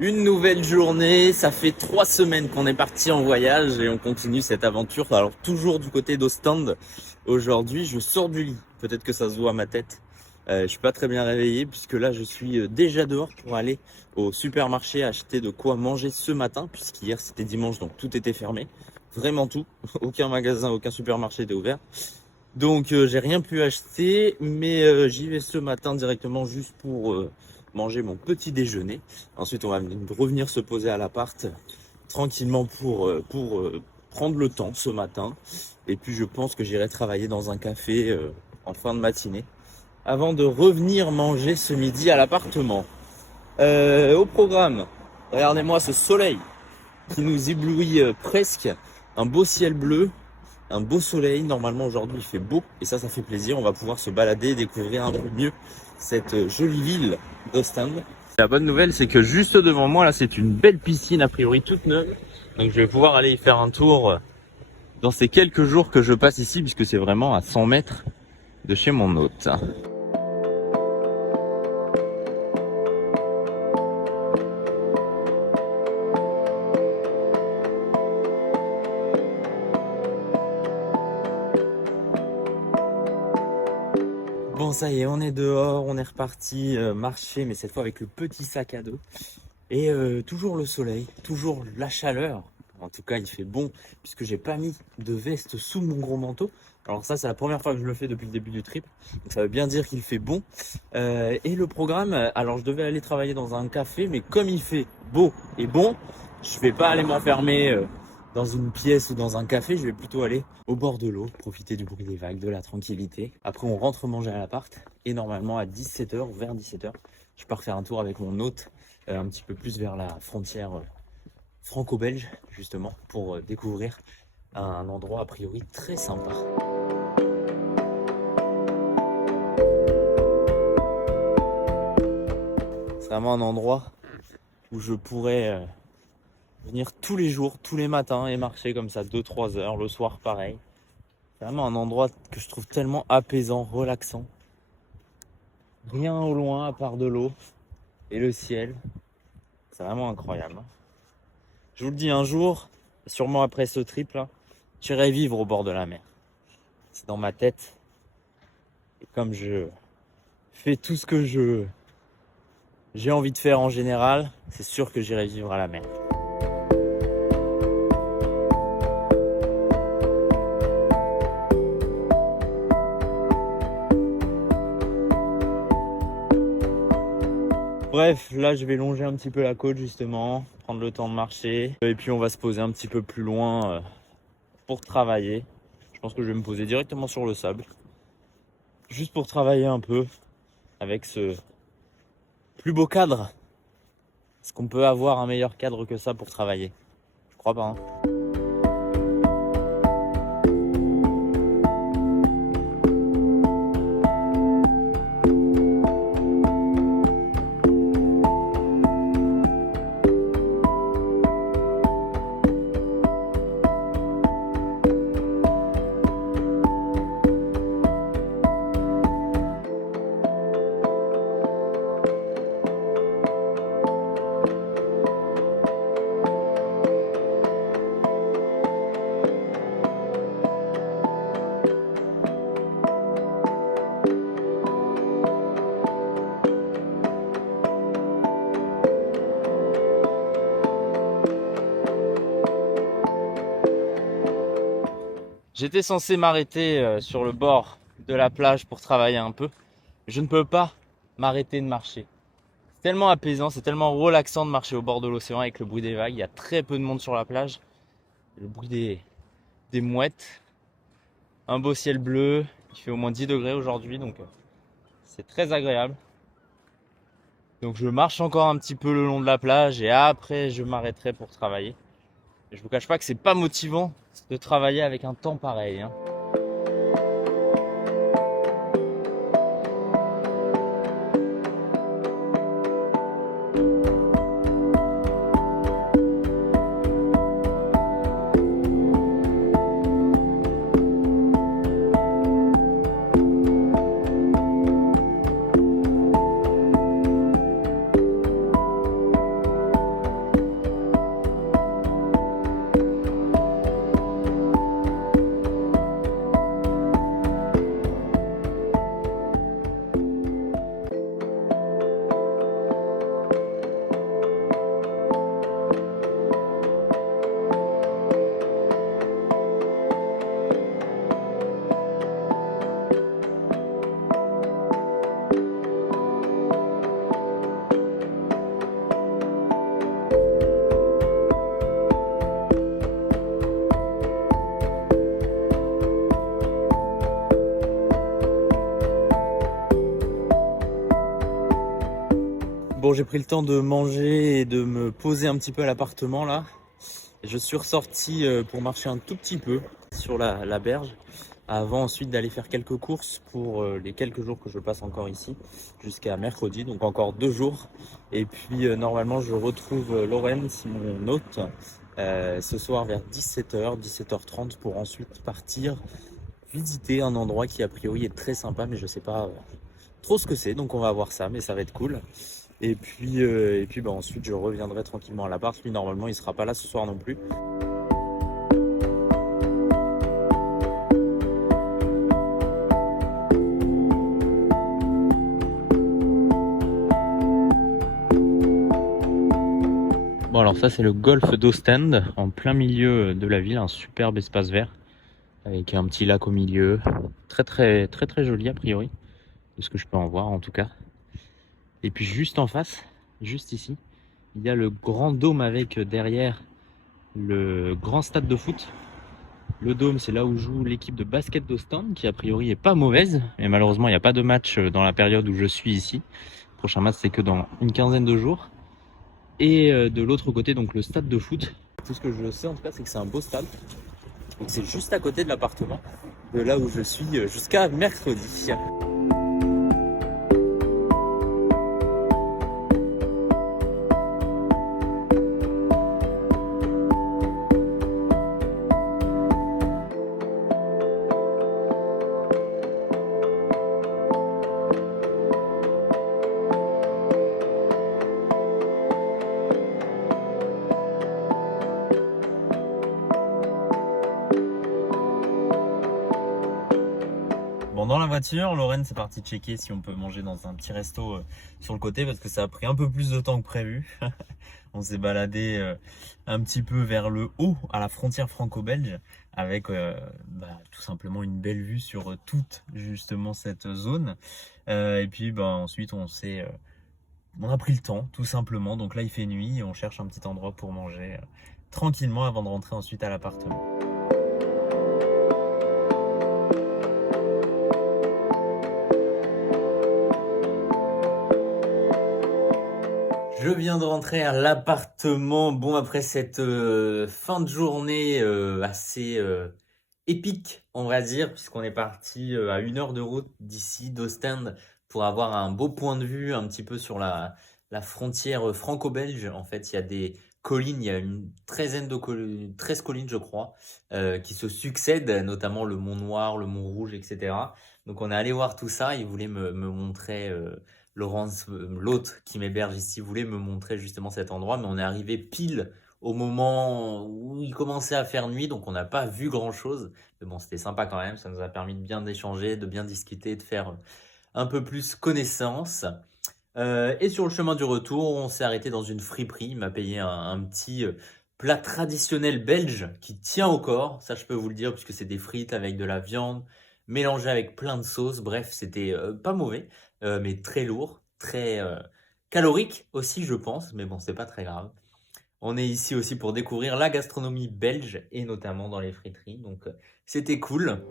Une nouvelle journée, ça fait 3 semaines qu'on est parti en voyage et on continue cette aventure. Alors toujours du côté d'Ostende. Aujourd'hui, je sors du lit. Peut-être que ça se voit à ma tête. Je suis pas très bien réveillé puisque là, je suis déjà dehors pour aller au supermarché acheter de quoi manger ce matin puisqu'hier c'était dimanche donc tout était fermé. Vraiment tout. Aucun magasin, aucun supermarché était ouvert. Donc j'ai rien pu acheter, mais j'y vais ce matin directement juste pour manger mon petit déjeuner. Ensuite on va revenir se poser à l'appart tranquillement pour prendre le temps ce matin. Et puis je pense que j'irai travailler dans un café en fin de matinée avant de revenir manger ce midi à l'appartement. Au programme, regardez-moi ce soleil qui nous éblouit presque, un beau ciel bleu, un beau soleil. Normalement aujourd'hui il fait beau et ça fait plaisir. On va pouvoir se balader et découvrir un peu mieux cette jolie ville d'Ostende. La bonne nouvelle c'est que juste devant moi là c'est une belle piscine a priori toute neuve. Donc je vais pouvoir aller y faire un tour dans ces quelques jours que je passe ici puisque c'est vraiment à 100 mètres de chez mon hôte. Bon ça y est, on est dehors, on est reparti marcher mais cette fois avec le petit sac à dos. Et toujours le soleil, toujours la chaleur. En tout cas, il fait bon puisque j'ai pas mis de veste sous mon gros manteau. Alors ça, c'est la première fois que je le fais depuis le début du trip. Donc ça veut bien dire qu'il fait bon. Et le programme, alors je devais aller travailler dans un café, mais comme il fait beau et bon, je vais pas aller m'enfermer dans une pièce ou dans un café. Je vais plutôt aller au bord de l'eau, profiter du bruit des vagues, de la tranquillité. Après, on rentre manger à l'appart. Et normalement, à 17h, vers 17h, je pars faire un tour avec mon hôte un petit peu plus vers la frontière franco-belge justement pour découvrir un endroit a priori très sympa. C'est vraiment un endroit où je pourrais venir tous les jours, tous les matins et marcher comme ça 2-3 heures, le soir pareil. C'est vraiment un endroit que je trouve tellement apaisant, relaxant. Rien au loin à part de l'eau et le ciel. C'est vraiment incroyable. Je vous le dis un jour, sûrement après ce trip là, j'irai vivre au bord de la mer. C'est dans ma tête. Et comme je fais tout ce que j'ai envie de faire en général, c'est sûr que j'irai vivre à la mer. Bref, là je vais longer un petit peu la côte justement, prendre le temps de marcher. Et puis on va se poser un petit peu plus loin pour travailler. Je pense que je vais me poser directement sur le sable. Juste pour travailler un peu avec ce plus beau cadre. Est-ce qu'on peut avoir un meilleur cadre que ça pour travailler? Je crois pas. J'étais censé m'arrêter sur le bord de la plage pour travailler un peu. Je ne peux pas m'arrêter de marcher. C'est tellement apaisant, c'est tellement relaxant de marcher au bord de l'océan avec le bruit des vagues. Il y a très peu de monde sur la plage. Le bruit des mouettes. Un beau ciel bleu. Il fait au moins 10 degrés aujourd'hui, donc c'est très agréable. Donc je marche encore un petit peu le long de la plage et après je m'arrêterai pour travailler. Et je vous cache pas que c'est pas motivant de travailler avec un temps pareil, hein. j'ai pris le temps de manger et de me poser un petit peu à l'appartement là. Je suis ressorti pour marcher un tout petit peu sur la berge avant ensuite d'aller faire quelques courses pour les quelques jours que je passe encore ici jusqu'à mercredi, donc encore 2 jours. Et puis normalement je retrouve Laurence, mon hôte, ce soir vers 17h, 17h30 pour ensuite partir visiter un endroit qui a priori est très sympa, mais je sais pas trop ce que c'est, donc on va voir ça, mais ça va être cool. Et puis bah, ensuite je reviendrai tranquillement à l'appart. Lui normalement il sera pas là ce soir non plus. Bon alors ça c'est le golfe d'Ostende en plein milieu de la ville, un superbe espace vert avec un petit lac au milieu, très très très très joli a priori, de ce que je peux en voir en tout cas. Et puis juste en face, juste ici, il y a le grand dôme avec derrière le grand stade de foot. Le dôme, c'est là où joue l'équipe de basket d'Ostende, qui a priori est pas mauvaise, mais malheureusement il n'y a pas de match dans la période où je suis ici. Le prochain match c'est que dans une quinzaine de jours. Et de l'autre côté, donc le stade de foot. Tout ce que je sais en tout cas, c'est que c'est un beau stade. Donc c'est juste à côté de l'appartement, de là où je suis jusqu'à mercredi. Bon, dans la voiture, Lorraine c'est parti checker si on peut manger dans un petit resto sur le côté parce que ça a pris un peu plus de temps que prévu. On s'est baladé un petit peu vers le haut, à la frontière franco-belge, avec tout simplement une belle vue sur toute justement cette zone. Et puis ensuite on a pris le temps tout simplement. Donc là il fait nuit et on cherche un petit endroit pour manger tranquillement avant de rentrer ensuite à l'appartement. Je viens de rentrer à l'appartement. Bon, après cette fin de journée assez épique, on va dire, puisqu'on est parti à 1 heure de route d'ici, d'Ostende, pour avoir un beau point de vue un petit peu sur la frontière franco-belge. En fait, il y a des collines, il y a une treizaine de collines, 13 collines, je crois, qui se succèdent, notamment le Mont Noir, le Mont Rouge, etc. Donc, on est allé voir tout ça. Il voulait me montrer. Laurence, l'autre qui m'héberge ici, voulait me montrer justement cet endroit, mais on est arrivé pile au moment où il commençait à faire nuit, donc on n'a pas vu grand-chose. Mais bon, c'était sympa quand même, ça nous a permis de bien échanger, de bien discuter, de faire un peu plus connaissance. Et sur le chemin du retour, on s'est arrêté dans une friperie. Il m'a payé un petit plat traditionnel belge qui tient au corps, ça je peux vous le dire, puisque c'est des frites avec de la viande mélangée avec plein de sauces. Bref, c'était pas mauvais, mais très lourd, très calorique aussi, je pense. Mais bon, c'est pas très grave. On est ici aussi pour découvrir la gastronomie belge et notamment dans les friteries. Donc, c'était cool.